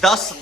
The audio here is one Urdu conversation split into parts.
10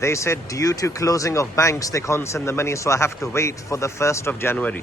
They said due to closing of banks they can't send the money, so I have to wait for the 1st of January.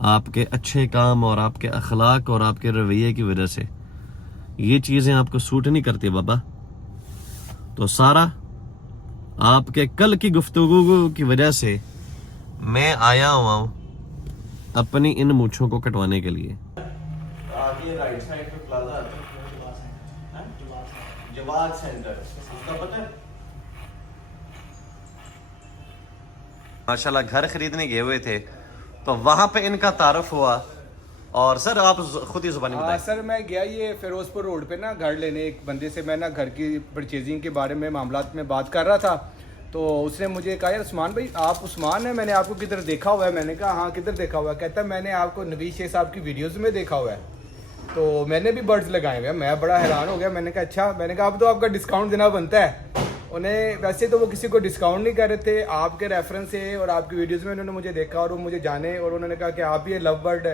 آپ کے اچھے کام اور آپ کے اخلاق اور آپ کے رویے کی وجہ سے یہ چیزیں آپ کو سوٹ نہیں کرتی بابا. تو سارا آپ کے کل کی گفتگو کی وجہ سے میں آیا ہوا ہوں اپنی ان مونچھوں کو کٹوانے کے لیے. آگے رائٹ سائڈ پہ پلازا آتا ہے جواد سینٹر, اس کا پتہ ہے ماشاءاللہ گھر خریدنے گئے ہوئے تھے تو وہاں پہ ان کا تعارف ہوا. اور سر آپ خود ہی زبانی بتائیں. سر میں گیا یہ فیروز پور روڈ پہ نا گھر لینے, ایک بندے سے میں نا گھر کی پرچیزنگ کے بارے میں معاملات میں بات کر رہا تھا. تو اس نے مجھے کہا یار عثمان بھائی آپ عثمان ہیں, میں نے آپ کو کدھر دیکھا ہوا ہے. میں نے کہا ہاں کدھر دیکھا ہوا ہے. کہتا ہے میں نے آپ کو نوید شیخ صاحب کی ویڈیوز میں دیکھا ہوا ہے. تو میں نے بھی برڈز لگائے ہوئے ہیں. میں بڑا حیران ہو گیا. میں نے کہا اچھا. میں نے کہا اب تو آپ کا ڈسکاؤنٹ دینا بنتا ہے. انہیں ویسے تو وہ کسی کو ڈسکاؤنٹ نہیں کر رہے تھے, آپ کے ریفرنس سے اور آپ کی ویڈیوز میں انہوں نے مجھے دیکھا اور وہ مجھے جانے, اور انہوں نے کہا کہ آپ بھی لو برڈ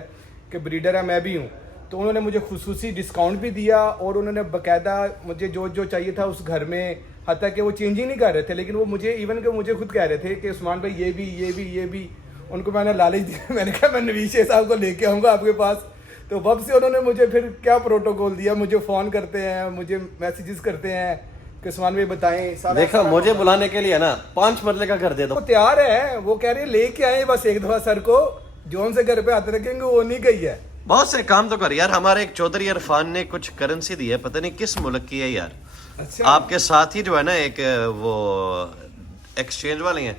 کے بریڈر ہیں, میں بھی ہوں. تو انہوں نے مجھے خصوصی ڈسکاؤنٹ بھی دیا اور انہوں نے باقاعدہ مجھے جو چاہیے تھا اس گھر میں, حتیٰ کہ وہ چینج ہی نہیں کر رہے تھے, لیکن وہ مجھے ایون کہ مجھے خود کہہ رہے تھے کہ عثمان بھائی یہ بھی. ان کو میں نے لالچ دیا. میں نے کہا میں نوید شیخ صاحب کو لے کے آؤں گا آپ کے پاس. تو وب سے انہوں نے مجھے پھر کیا پروٹوکول دیا, مجھے فون کرتے ہیں, مجھے میسیجز کرتے ہیں کہ عثمان بھائی بتائیں. دیکھا مجھے بلانے کے لیے نا 5 مرلے کا گھر دے دو. وہ تیار ہے, وہ کہہ رہے ہیں لے کے آئے بس ایک دفعہ سر کو, جو ان سے گھر پہ آتے رکھیں گے وہ نہیں گئی ہے. بہت سے کام تو کر یار. ہمارے ایک چودھری عرفان نے کچھ کرنسی دی ہے, پتہ نہیں کس ملک کی ہے یار. اچھا آپ کے ساتھ ہی جو ہے نا ایک وہ ایکسچینج والے ہیں,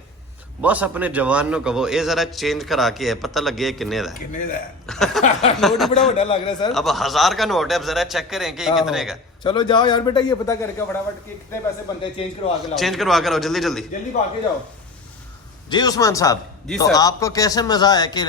بس اپنے جوانوں کا وہ ذرا چینج کرا کے ہے, پتہ لگ گیا کتنے دا ہے. نوٹ بڑا بڑا لگ رہا ہے سر. اب 1000 کا نوٹ ہے, اب ذرا چیک کریں کہ یہ کتنے کا. چلو جاؤ یار بیٹا, یہ پتہ کر کے فٹافٹ کہ کتنے پیسے بنتے ہیں, چینج کروا کے لاؤ. چینج کروا کر آؤ جلدی جلدی. جلدی بھاگ کے جاؤ. جی عثمان صاحب, جی تو سر. آپ کو کیسے مزہ آیا کہ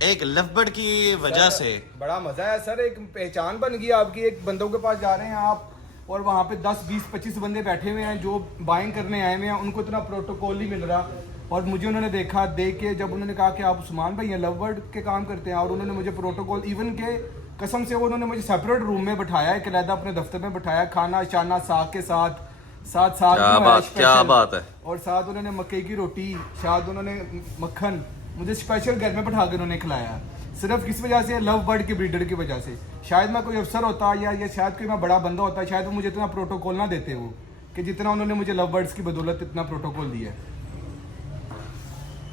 ایک لو برڈ کی وجہ سے؟ بڑا مزہ ہے سر, ایک پہچان بن گئی آپ کی. ایک بندوں کے پاس جا رہے ہیں آپ اور وہاں پہ 10 20 25 بندے بیٹھے ہوئے ہیں جو بائنگ کرنے آئے ہوئے ہیں, ان کو اتنا پروٹوکول نہیں مل رہا. اور مجھے انہوں نے دیکھا, دیکھ کے جب انہوں نے کہا کہ آپ عثمان بھائی ہیں لو برڈ کے کام کرتے ہیں, اور انہوں نے مجھے پروٹوکول ایون کے قسم سے انہوں نے مجھے سیپریٹ روم میں بٹھایا, ایک علیحدہ اپنے دفتر میں بٹھایا, کھانا شانہ ساگ کے ساتھ کیا بات ہے, اور ساتھ انہوں نے مکئی کی روٹی, شاید انہوں نے مکھن مجھے اسپیشل گھر میں بٹھا کے انہوں نے کھلایا. صرف کس وجہ سے؟ لو برڈ کے بریڈر کی وجہ سے. شاید میں کوئی افسر ہوتا یا شاید کوئی میں بڑا بندہ ہوتا, شاید وہ مجھے اتنا پروٹوکول نہ دیتے وہ, کہ جتنا انہوں نے مجھے لو برڈز کی بدولت اتنا پروٹوکول دیا ہے.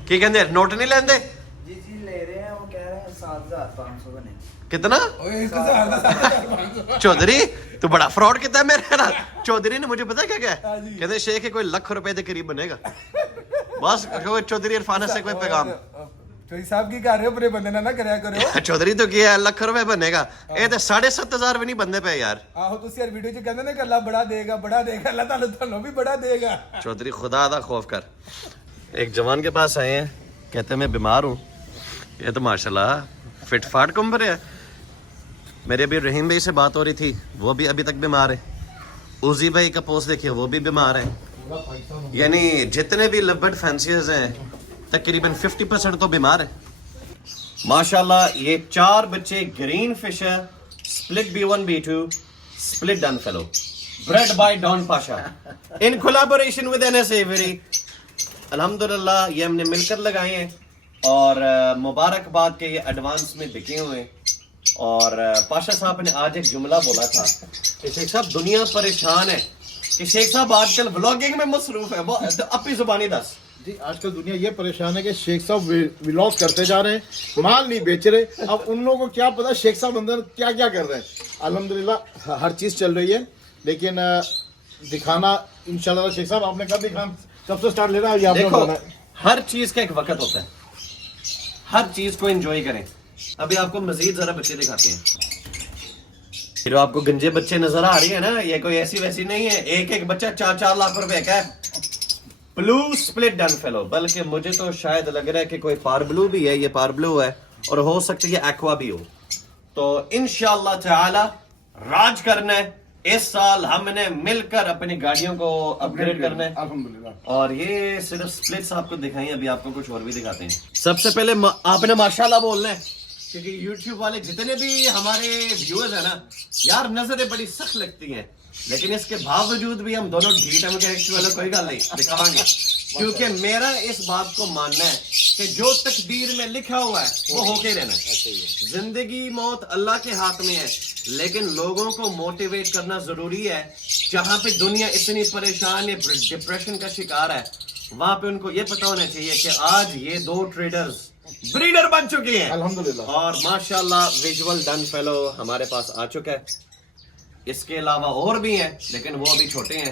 کی کہندے نوٹ نہیں لیندے؟ جی لے رہے ہیں, وہ کہہ رہے ہیں 7500 بنے. کتنا؟ چودھری تو بڑا فراڈ کیتا ہے میرے نال. چودھری نے مجھے پتا کیا کہا, کہتے شیخ کوئی ₹1,00,000 کے قریب بنے گا. بس چودھری عرفان سے کوئی پیغام چودھری صاحب کی کر رہے ہو, اپنے بندے نہ کریا کرو. چودھری تو کیا ₹1,00,000 بنے گا, یہ تو 7,500 بھی نہیں بندے پہ یار. آہو تسی یار ویڈیو چ کہندے نے کہ اللہ بڑا دے گا, اللہ تعالیٰ تانوں بھی بڑا دے گا. چودھری خدا دا خوف کر. ایک جوان کے پاس آئے ہیں, کہتے ہیں میں بیمار ہوں. یہ تو ماشاءاللہ فٹ فاٹ کمبر ہے. میرے ابھی رحیم بھائی سے بات ہو رہی تھی, وہ بھی ابھی تک بیمار ہے. اوزی بھائی کا پوسٹ دیکھیے, وہ بھی بیمار ہے. یعنی جتنے بھی لو برڈ فینسیز ہیں تقریباً 50% تو بیمار ہیں. ماشاءاللہ یہ 4 بچے green Fischer split B1 B2 split done fallow bred by Don Pasha in collaboration with NS aviary. الحمدللہ یہ ہم نے مل کر لگائے ہیں, اور مبارکباد کے یہ ایڈوانس میں بکے ہوئے. اور پاشا صاحب نے آج ایک جملہ بولا تھا کہ شیخ صاحب دنیا پریشان ہے کہ شیخ صاحب آج کل ولاگنگ میں مصروف ہے. وہ اپنی زبانی دس. جی آج کل دنیا یہ پریشان ہے کہ شیخ صاحب ولاگ کرتے جا رہے ہیں, مال نہیں بیچ رہے. اب ان لوگوں کو کیا پتا شیخ صاحب اندر کیا کیا کر رہے ہیں. الحمدللہ ہر چیز چل رہی ہے, لیکن دکھانا انشاءاللہ شیخ صاحب آپ نے کب دکھانا, کب سے سٹارٹ لینا ہے؟ دیکھو ہر چیز کا ایک وقت ہوتا ہے, ہر چیز کو انجوائے کریں. ابھی آپ کو مزید ذرا بچے دکھاتے ہیں. جو آپ کو گنجے بچے نظر آ رہی ہے نا, یہ کوئی ایسی ویسی نہیں ہے. ایک بچہ 4-4 لاکھ روپے کا ہے, بلو سپلٹ ڈن فیلو. بلکہ مجھے تو شاید لگ رہا ہے کہ کوئی پار بلو بھی ہے, یہ پار بلو ہے, اور ہو سکتا ہے یہ ایکوا بھی ہو. تو انشاءاللہ تعالی راج کرنا ہے. اس سال ہم نے مل کر اپنی گاڑیوں کو اپ گریڈ کرنا ہے الحمدللہ. اور یہ صرف سپلٹس آپ کو دکھائیں, ابھی آپ کو کچھ اور بھی دکھاتے ہیں. سب سے پہلے آپ نے ماشاءاللہ بولنا ہے, کیونکہ یوٹیوب والے جتنے بھی ہمارے ویورز ہیں نا یار, نظریں بڑی سخت لگتی ہیں, لیکن اس کے باوجود بھی ہم دونوں ڈھیٹ ہیں. کوئی گل نہیں, دکھاؤں گے کیونکہ میرا اس بات کو ماننا ہے کہ جو تقدیر میں لکھا ہوا ہے وہ ہو کے رہنا ہے. زندگی موت اللہ کے ہاتھ میں ہے، لیکن لوگوں کو موٹیویٹ کرنا ضروری ہے. جہاں پہ دنیا اتنی پریشان ہے، ڈپریشن کا شکار ہے، وہاں پہ ان کو یہ پتا ہونا چاہیے کہ آج یہ 2 ٹریڈرز بریڈر بن چکے ہیں الحمدللہ. اور ماشاءاللہ ویژول ڈن فیلو ہمارے پاس آ چکا ہے. اس کے علاوہ اور بھی ہیں لیکن وہ ابھی چھوٹے ہیں.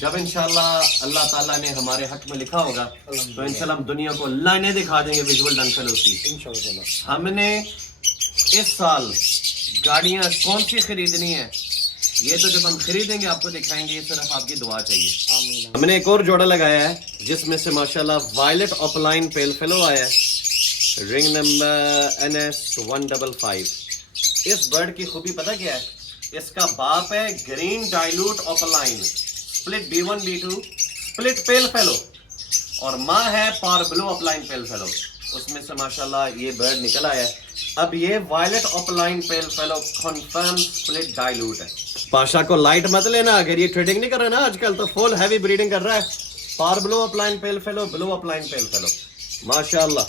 جب انشاءاللہ اللہ تعالیٰ نے ہمارے حق میں لکھا ہوگا تو انشاءاللہ ہم دنیا کو لائنیں دکھا دیں گے ویژول ڈن فیلو کی. انشاءاللہ. ہم نے اس سال گاڑیاں کون سی خریدنی ہے یہ تو جب ہم خریدیں گے آپ کو دکھائیں گے. یہ صرف آپ کی دعا چاہیے. ہم نے ایک اور جوڑا لگایا ہے جس میں سے ماشاءاللہ وائلٹ اوپلائن پیل فیلو آیا ہے، رنگ نمبر NS155. اس برڈ کی خوبی پتہ کیا ہے؟ اس کا باپ ہے green dilute opaline split B1 B2 split pale fallow اور ماں ہے پار بلو اوپلائن پیل فیلو. اس میں سے ماشاءاللہ یہ برڈ نکل آیا ہے. اب یہ violet opaline pale fallow confirm split dilute ہے. پاشا کو لائٹ مت لینا، اگر یہ ٹریڈنگ نہیں کر رہا نا آج کل تو فل ہیوی بریڈنگ کر رہا ہے. پار بلو اوپلائن پیل فیلو، بلو اوپلائن پیل فیلو ماشاءاللہ.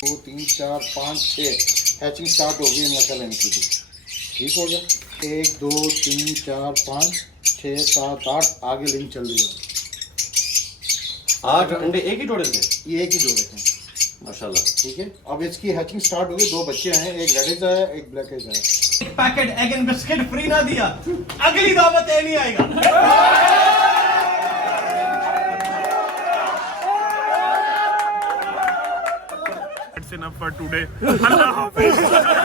2 3 4 5 6 ہیچنگ سٹارٹ ہو گئی نسل ان کی بھی. ٹھیک ہو گیا. 1 2 3 4 5 6 7 8 آگے لنک چل رہی ہے. 8 انڈے ایک ہی جوڑے سے یہ ایک ہی جوڑے ہیں ماشاءاللہ. ٹھیک ہے. اب اس کی ہیچنگ سٹارٹ ہو گئی. 2 بچے ہیں، ایک ریڈ ہے ایک بلیک ہے. ایک packet egg and biscuit free نہ دیا اگلی دعوت یہ نہیں آئے گا. That's enough for today. Allah Hafiz.